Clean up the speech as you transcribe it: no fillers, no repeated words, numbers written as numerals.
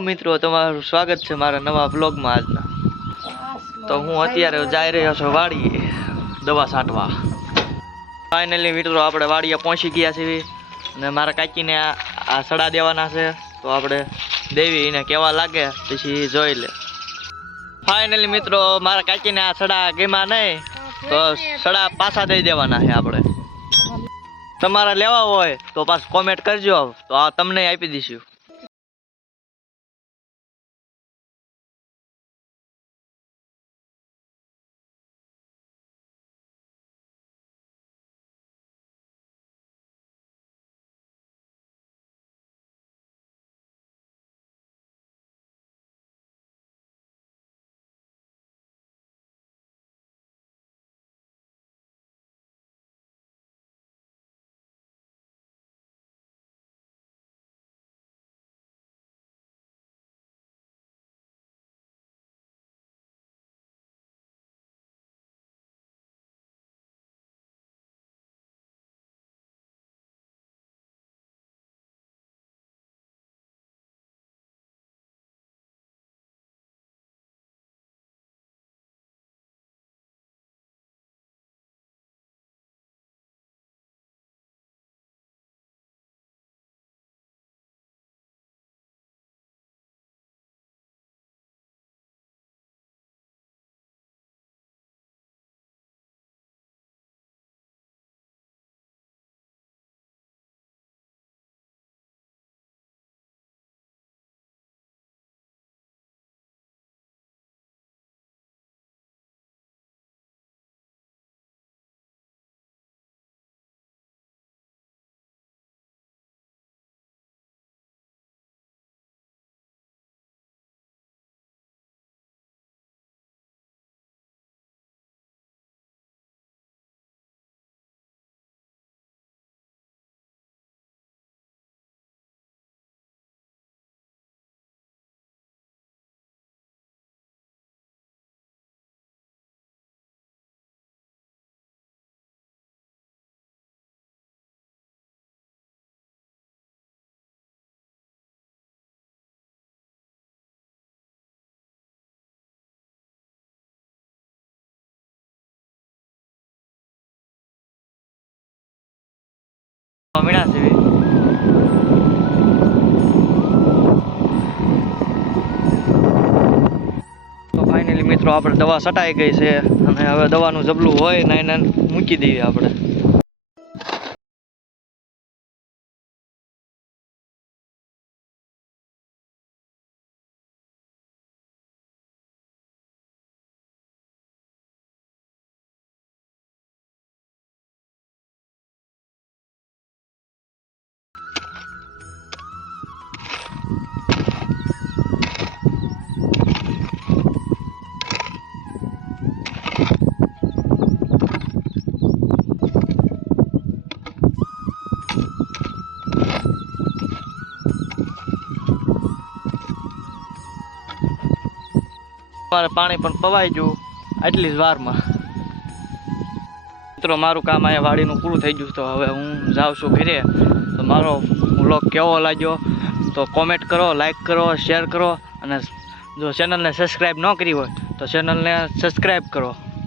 મિત્રો તમારું સ્વાગત છે મારા નવા બ્લોગમાં આજના। તો હું અત્યારે જઈ રહ્યો છું વાડીએ દવા છાંટવા। ફાઇનલી મિત્રો આપણે વાડીએ પહોંચી ગયા છીએ અને મારા કાકીને આ સડા દેવાના છે, તો આપણે દેવી એને કેવા લાગે પછી જોઈ લે। ફાઇનલી મિત્રો મારા કાકીને આ સડા ગેમાં નહીં તો સડા પાછા દઈ દેવાના છે આપણે। તમારે લેવા હોય તો પાછું કોમેન્ટ કરજો, તો આ તમને આપી દઈશું। મીણા છે તો ફાઇનલી મિત્રો આપણે દવા છટાઈ ગઈ છે અને હવે દવાનું જબલું હોય ને એને મૂકી દઈએ આપણે। પાણી પણ પવાઈ ગયું આટલી જ વારમાં। મિત્રો મારું કામ અહીંયા વાડીનું પૂરું થઈ ગયું, તો હવે હું જાઉં છું ઘરે। તો મારો વ્લોગ કેવો લાગ્યો તો કોમેન્ટ કરો, લાઈક કરો, શેર કરો, અને જો ચેનલને સબસ્ક્રાઈબ ન કરી હોય તો ચેનલને સબસ્ક્રાઈબ કરો।